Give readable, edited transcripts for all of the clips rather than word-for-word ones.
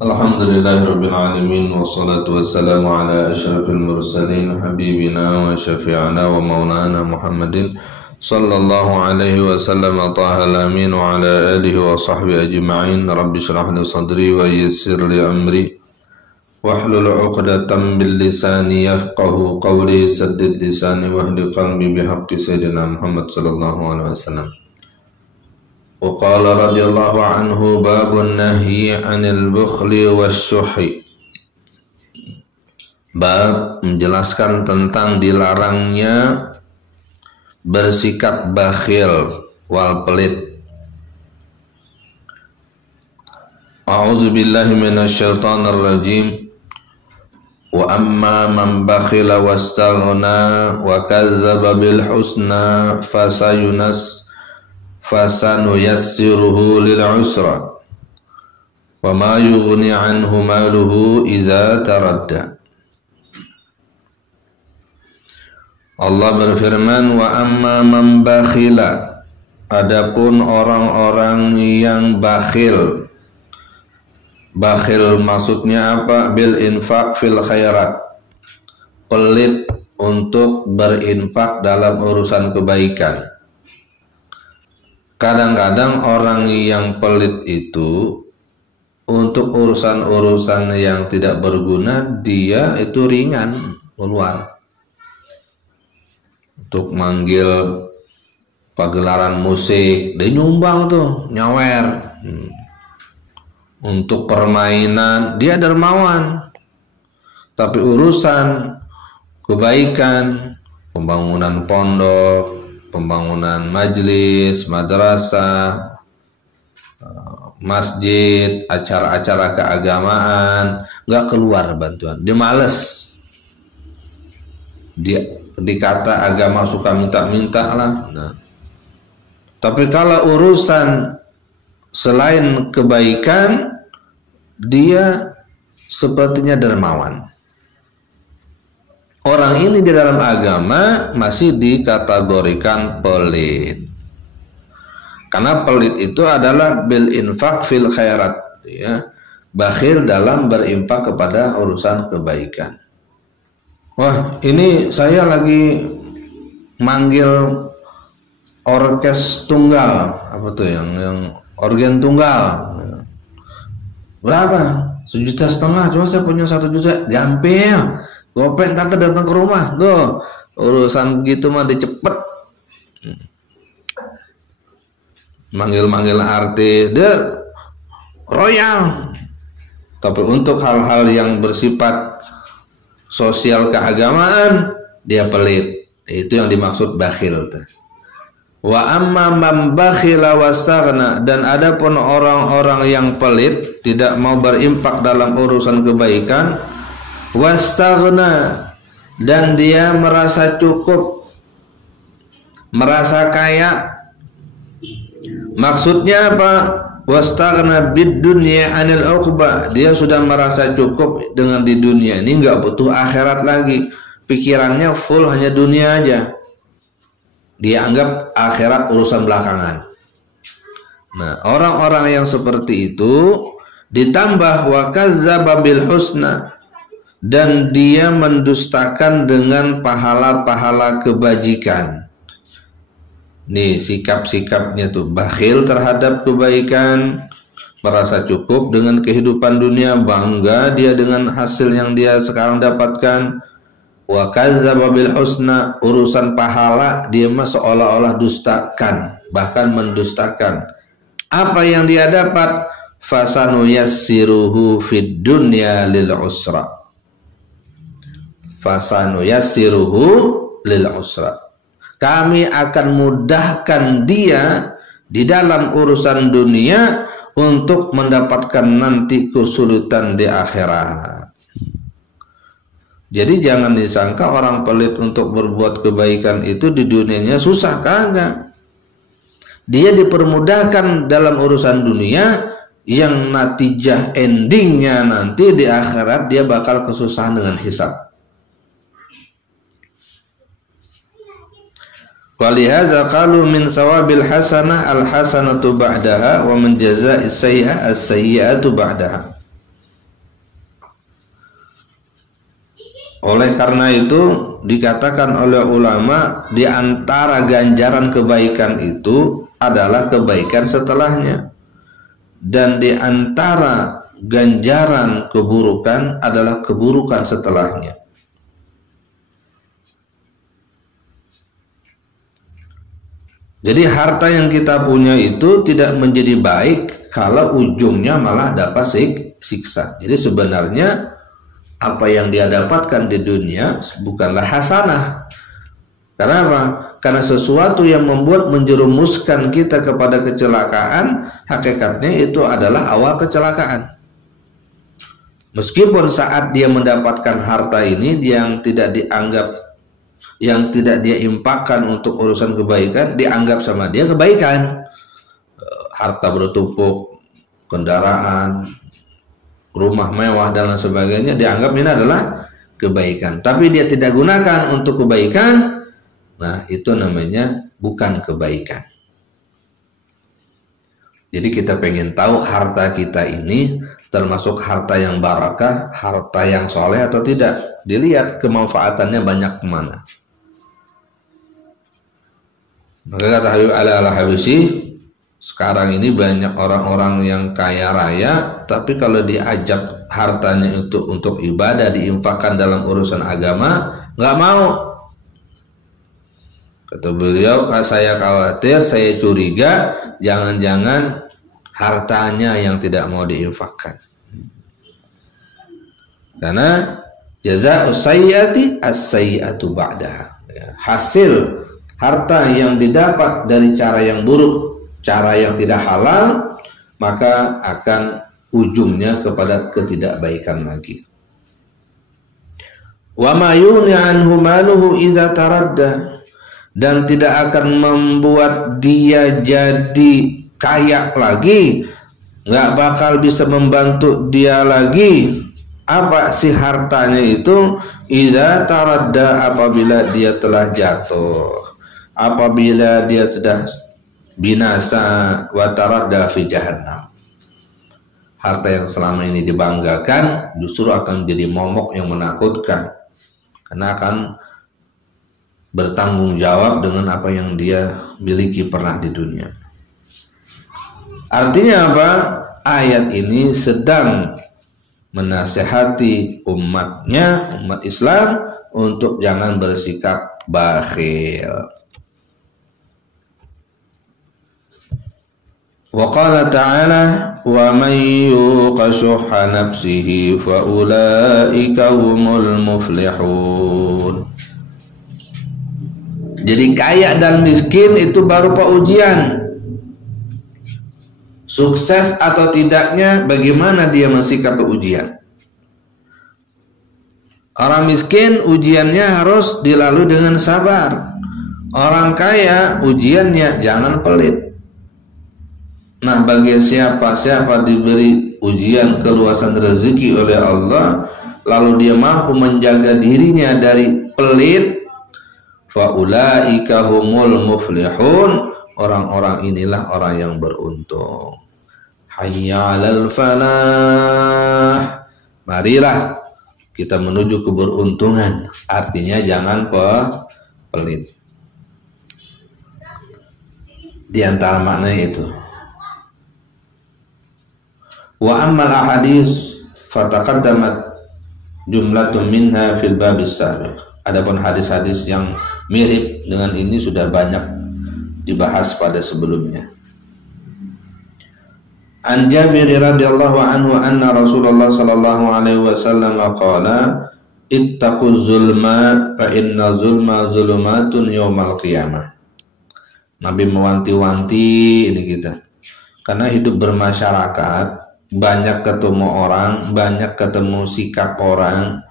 Alhamdulillahirabbil alamin wassalatu wassalamu ala asyrafil mursalin habibina wa syafi'ana wa maulana Muhammadin sallallahu alaihi wasallam tahal amin wa ala alihi wa sahbihi ajma'in. Rabbi shrah li sadri wa yassir li amri wahlul 'uqdatam bil lisani yafqahu qawli, saddid lisani wahdi qalbi bihaqqi sayyidina Muhammad sallallahu alaihi wasallam. Waqala radhiyallahu anhu babun nahyi 'anil bukhli wasyuhi. Bab menjelaskan tentang dilarangnya bersikap bakhil wal pelit. A'udzu billahi minasyaitonir rajim. Wa amma man bakhila wastaghna wa kadzdzaba bil husna fasanuyassiruhu lil usra wa ma yughni anhu maluhu idza taradda. Allah berfirman, wa amma man bakhila, adapun orang-orang yang bakhil. Bakhil maksudnya apa? Bil infaq fil khairat, pelit untuk berinfak dalam urusan kebaikan. Kadang-kadang orang yang pelit itu untuk urusan-urusan yang tidak berguna dia itu ringan keluar. Untuk manggil pagelaran musik dia nyumbang tuh, nyawer. Untuk permainan dia dermawan. Tapi urusan kebaikan, pembangunan pondok, pembangunan majlis, madrasah, masjid, acara-acara keagamaan, nggak keluar bantuan. Dia males. Dia dikata agama suka minta-minta lah. Nah. Tapi kalau urusan selain kebaikan, dia sepertinya dermawan. Orang ini di dalam agama masih dikategorikan pelit. Karena pelit itu adalah bil infaq fil khairat, ya. Bakhil dalam berinfak kepada urusan kebaikan. Wah, ini saya lagi manggil orkes tunggal, apa tuh yang organ tunggal. Berapa? 1,5 juta. Cuma saya punya 1 juta. Gampang. Gopeng tante datang ke rumah. Tuh, urusan begitu mah dicepet. Manggil-manggil artis, dia royal. Tapi untuk hal-hal yang bersifat sosial keagamaan, dia pelit. Itu yang dimaksud bakhil. Wa amma man bakhila wastaghna, dan adapun orang-orang yang pelit, tidak mau berinfak dalam urusan kebaikan, wastaghna, dan dia merasa cukup, merasa kaya. Maksudnya apa? Wastaghna bid dunya anil uqba, dia sudah merasa cukup dengan di dunia ini, enggak butuh akhirat lagi. Pikirannya full hanya dunia aja. Dia anggap akhirat urusan belakangan. Nah, orang-orang yang seperti itu ditambah wa kadzdzaba bil husna, dan dia mendustakan dengan pahala-pahala kebajikan. Nih sikap-sikapnya tuh bakhil terhadap kebaikan, merasa cukup dengan kehidupan dunia, bangga dia dengan hasil yang dia sekarang dapatkan. Wa kadzdzaba bil husna, urusan pahala dia mah seolah-olah dustakan, bahkan mendustakan. Apa yang dia dapat? Fasanuyassiruhu fid dunya lil usra. Fasanuyassiruhu lil usra. Kami akan mudahkan dia di dalam urusan dunia untuk mendapatkan nanti kesulitan di akhirat. Jadi jangan disangka orang pelit untuk berbuat kebaikan itu di dunianya susah, kagak. Dia dipermudahkan dalam urusan dunia, yang natijah endingnya nanti di akhirat dia bakal kesusahan dengan hisab. Walihaza qalu min sawabil hasanah al hasanatu ba'daha wa min jaza'is sayyi'ah as sayyi'atu ba'daha. Oleh karena itu dikatakan oleh ulama, di antara ganjaran kebaikan itu adalah kebaikan setelahnya, dan di antara ganjaran keburukan adalah keburukan setelahnya. Jadi harta yang kita punya itu tidak menjadi baik kalau ujungnya malah dapat siksa. Jadi sebenarnya apa yang dia dapatkan di dunia bukanlah hasanah. Karena apa? Karena sesuatu yang membuat menjerumuskan kita kepada kecelakaan, hakikatnya itu adalah awal kecelakaan. Meskipun saat dia mendapatkan harta ini yang tidak dianggap, yang tidak dia impakkan untuk urusan kebaikan, dianggap sama dia kebaikan. Harta bertumpuk, kendaraan, rumah mewah dan lain sebagainya, dianggap ini adalah kebaikan. Tapi dia tidak gunakan untuk kebaikan, nah itu namanya bukan kebaikan. Jadi kita pengen tahu harta kita ini termasuk harta yang barakah, harta yang soleh atau tidak. Dilihat kemanfaatannya banyak kemana. Maka kata Habib al-Habsyi, sekarang ini banyak orang-orang yang kaya raya, tapi kalau diajak hartanya untuk ibadah, diinfakkan dalam urusan agama, nggak mau. Kata beliau, saya khawatir, saya curiga, jangan-jangan hartanya yang tidak mau diinfakkan. Karena jazaa'us sayyi'ati as-sayyi'atu ba'daha. Hasil harta yang didapat dari cara yang buruk, cara yang tidak halal, maka akan ujungnya kepada ketidakbaikan lagi. Wa ma yughni anhu maluhu idza taradda, dan tidak akan membuat dia jadi kaya lagi, nggak bakal bisa membantu dia lagi. Apa sih hartanya itu? Idza taradda, apabila dia telah jatuh, apabila dia sudah binasa, wa taradda fi jahannam. Harta yang selama ini dibanggakan justru akan jadi momok yang menakutkan, karena akan bertanggung jawab dengan apa yang dia miliki pernah di dunia. Artinya apa? Ayat ini sedang menasihati umatnya, umat Islam, untuk jangan bersikap bakhil. Wa qala ta'ala, wa man yuqa shuhha nafsihi fa ulaika humul muflihun. Jadi kaya dan miskin itu baru ujian. Sukses atau tidaknya bagaimana dia mensikapi ujian. Orang miskin ujiannya harus dilalui dengan sabar. Orang kaya ujiannya jangan pelit. Nah, bagi siapa diberi ujian keluasan rezeki oleh Allah, lalu dia mampu menjaga dirinya dari pelit, faulaika humul muflihun, orang-orang inilah orang yang beruntung. Hayya 'alal falah, marilah kita menuju keberuntungan. Artinya jangan pelit. Di antara maknanya itu. Wa ammal ahadits fataqaddamat jumlatun minha fil babis sabiq. Adapun hadis-hadis yang mirip dengan ini sudah banyak dibahas pada sebelumnya. An Jabir radhiyallahu anhu anna Rasulullah sallallahu alaihi wasallam qala ittaquz zulma fa inna zulma zulumatun yaumal qiyamah. Nabi mewanti-wanti ini kita. Karena hidup bermasyarakat, banyak ketemu orang, banyak ketemu sikap orang,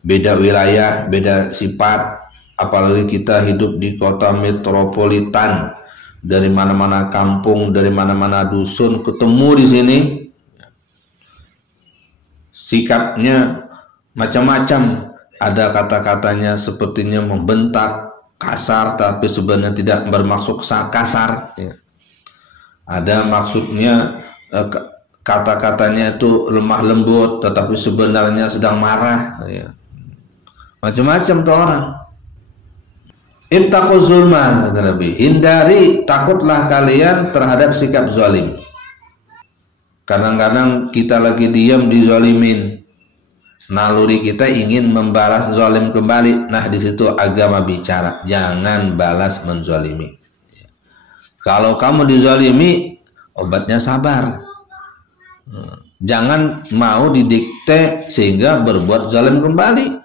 beda wilayah, beda sifat. Apalagi kita hidup di kota metropolitan, dari mana-mana kampung, dari mana-mana dusun ketemu di sini. Sikapnya macam-macam. Ada kata-katanya sepertinya membentak, kasar, tapi sebenarnya tidak bermaksud kasar. Ada maksudnya kata-katanya itu lemah lembut, tetapi sebenarnya sedang marah. Macam-macam tuh orang. Ittaqu zulma, kata Nabi. Hindari, takutlah kalian terhadap sikap zalim. Kadang-kadang kita lagi diam dizalimin. Naluri kita ingin membalas zalim kembali. Nah, di situ agama bicara, jangan balas menzalimi. Kalau kamu dizalimi, obatnya sabar. Jangan mau didikte sehingga berbuat zalim kembali.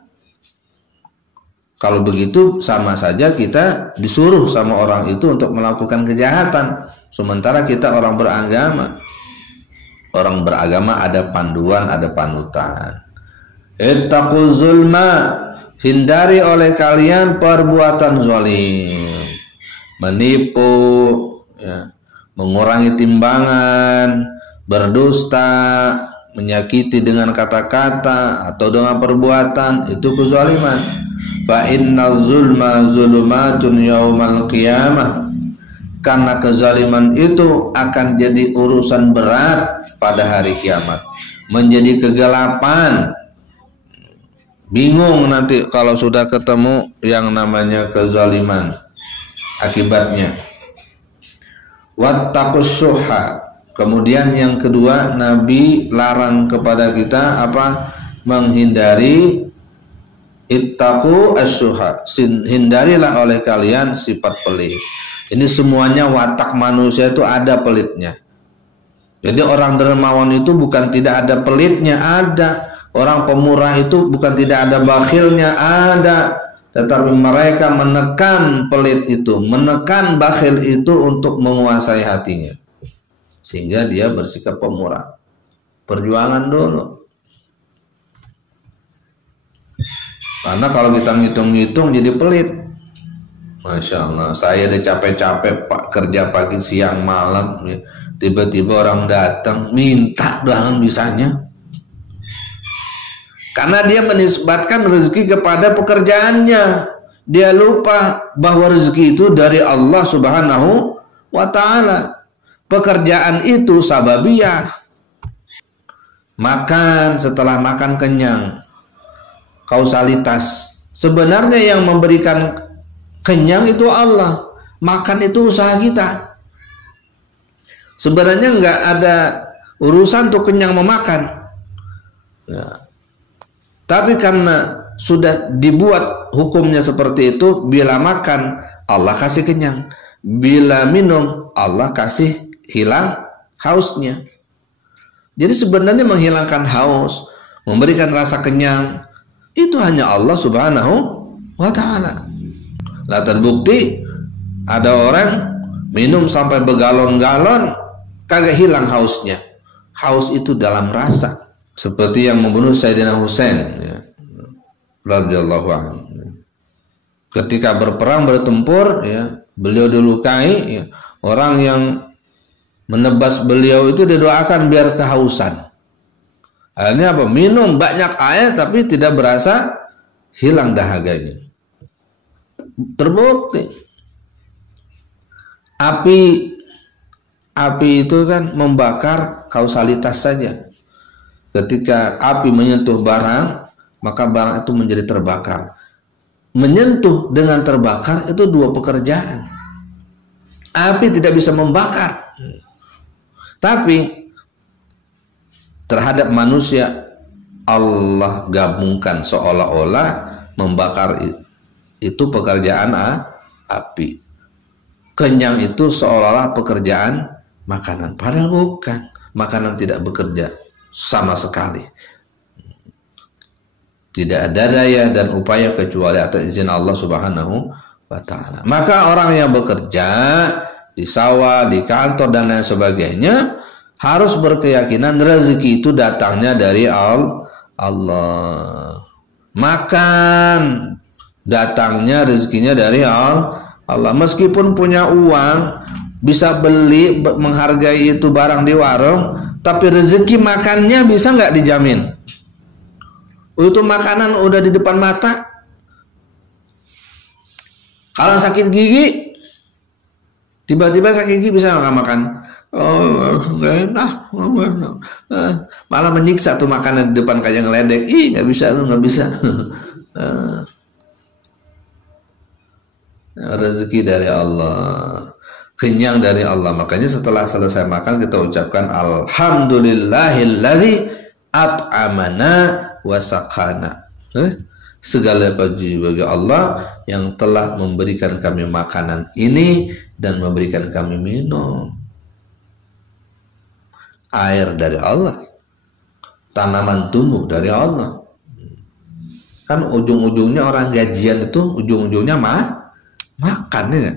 Kalau begitu sama saja kita disuruh sama orang itu untuk melakukan kejahatan, sementara kita orang beragama. Orang beragama ada panduan, ada panutan. Ittaqul zulma, hindari oleh kalian perbuatan zalim, menipu, ya, mengurangi timbangan, berdusta, menyakiti dengan kata-kata atau dengan perbuatan, itu kezaliman. Fa inna zulma zulumatun yaumal qiyamah, karena kezaliman itu akan jadi urusan berat pada hari kiamat, menjadi kegelapan. Bingung nanti kalau sudah ketemu yang namanya kezaliman akibatnya. Wattaqus syuha. Kemudian yang kedua, Nabi larang kepada kita apa? Menghindari ittaqu asyuha. Hindarilah oleh kalian sifat pelit. Ini semuanya watak manusia itu ada pelitnya. Jadi orang dermawan itu bukan tidak ada pelitnya, ada. Orang pemurah itu bukan tidak ada bakhilnya, ada. Tetapi mereka menekan pelit itu, menekan bakhil itu untuk menguasai hatinya, sehingga dia bersikap pemurah. Perjuangan dulu. Karena kalau kita ngitung-ngitung jadi pelit. Masya Allah, saya udah capek-capek Pak, kerja pagi siang malam, ya. Tiba-tiba orang datang minta doang bisanya. Karena dia menisbatkan rezeki kepada pekerjaannya. Dia lupa bahwa rezeki itu dari Allah Subhanahu wa ta'ala. Pekerjaan itu sababiyah. Makan, setelah makan kenyang, kausalitas. Sebenarnya yang memberikan kenyang itu Allah. Makan itu usaha kita. Sebenarnya nggak ada urusan untuk kenyang memakan, ya. Tapi karena sudah dibuat hukumnya seperti itu, bila makan Allah kasih kenyang, bila minum Allah kasih hilang hausnya. Jadi sebenarnya menghilangkan haus, memberikan rasa kenyang, itu hanya Allah Subhanahu wa ta'ala. Lah terbukti ada orang minum sampai begalon-galon kagak hilang hausnya. Haus itu dalam rasa. Seperti yang membunuh Sayyidina Husain, ya, radhiyallahu anhu. Ketika berperang bertempur, ya, beliau dilukai, ya, orang yang menebas beliau itu didoakan biar kehausan. Akhirnya apa? Minum banyak air tapi tidak berasa hilang dahaganya. Terbukti. Api itu kan membakar kausalitas saja. Ketika api menyentuh barang, maka barang itu menjadi terbakar. Menyentuh dengan terbakar itu dua pekerjaan. Api tidak bisa membakar. Tapi terhadap manusia Allah gabungkan seolah-olah membakar itu pekerjaan api. Kenyang itu seolah-olah pekerjaan makanan. Padahal bukan. Makanan tidak bekerja sama sekali. Tidak ada daya dan upaya kecuali atas izin Allah Subhanahu wa ta'ala. Maka orang yang bekerja di sawah, di kantor dan lain sebagainya harus berkeyakinan rezeki itu datangnya dari Allah. Makan datangnya rezekinya dari Allah. Meskipun punya uang, bisa beli, menghargai itu barang di warung, tapi rezeki makannya bisa nggak dijamin? Itu makanan udah di depan mata. Kalau sakit gigi, tiba-tiba sakit gigi bisa nggak makan? Oh, nggak enak. Malah menyiksa tuh makanan di depan kayak ngeledek. Ih, nggak bisa, lu nggak bisa. Rezeki dari Allah, kenyang dari Allah. Makanya setelah selesai makan kita ucapkan alhamdulillahilladzi at'amana wa saqana. Segala puji bagi Allah yang telah memberikan kami makanan ini dan memberikan kami minum. Air dari Allah, tanaman tumbuh dari Allah. Kan ujung-ujungnya orang gajian itu ujung-ujungnya makan ya.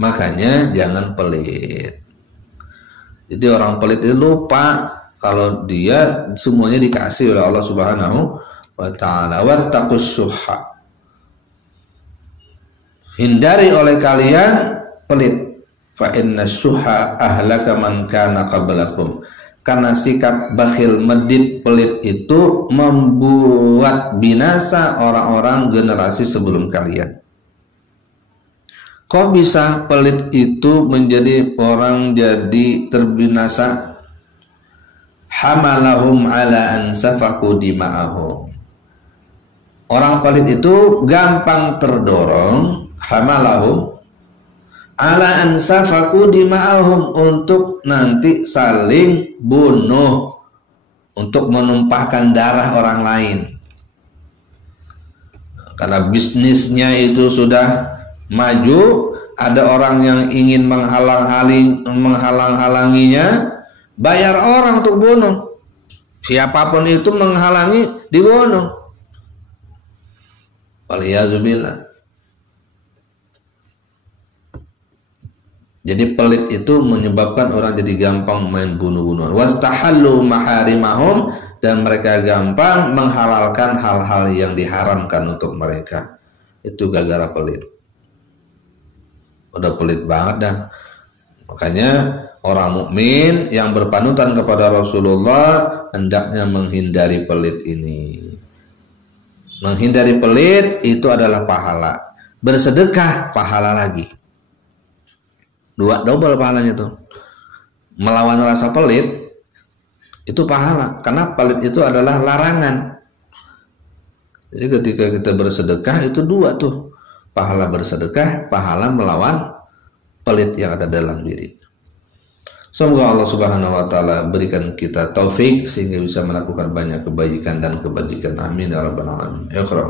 Makanya jangan pelit. Jadi orang pelit itu lupa kalau dia semuanya dikasih oleh Allah Subhanahu wa ta'ala. Wattaqus syuhha. Hindari oleh kalian pelit. Fa inna syuhha ahlaka man kana qablakum. Karena sikap bakhil, medit, pelit itu membuat binasa orang-orang generasi sebelum kalian. Kok bisa pelit itu menjadi orang jadi terbinasa? Hamalahum ala an safaku dima'ahum. Orang pelit itu gampang terdorong, hamalahum ala an safaku dima'ahum, untuk nanti saling bunuh, untuk menumpahkan darah orang lain. Karena bisnisnya itu sudah maju, ada orang yang ingin menghalang-halanginya, bayar orang untuk bunuh. Siapapun itu menghalangi, dibunuh. Waliyazubillah. Jadi pelit itu menyebabkan orang jadi gampang main bunuh-bunuhan. Wastahallu maharimahum, dan mereka gampang menghalalkan hal-hal yang diharamkan untuk mereka. Itu gara-gara pelit. Udah pelit banget dah. Makanya orang mukmin yang berpanutan kepada Rasulullah hendaknya menghindari pelit ini. Menghindari pelit itu adalah pahala. Bersedekah pahala lagi. Double pahalanya tuh. Melawan rasa pelit itu pahala, karena pelit itu adalah larangan. Jadi ketika kita bersedekah itu dua tuh. Pahala bersedekah, pahala melawan pelit yang ada dalam diri. Semoga Allah Subhanahu wa taala berikan kita taufik sehingga bisa melakukan banyak kebaikan dan kebajikan. Amin ya rabbal alamin. Iqra.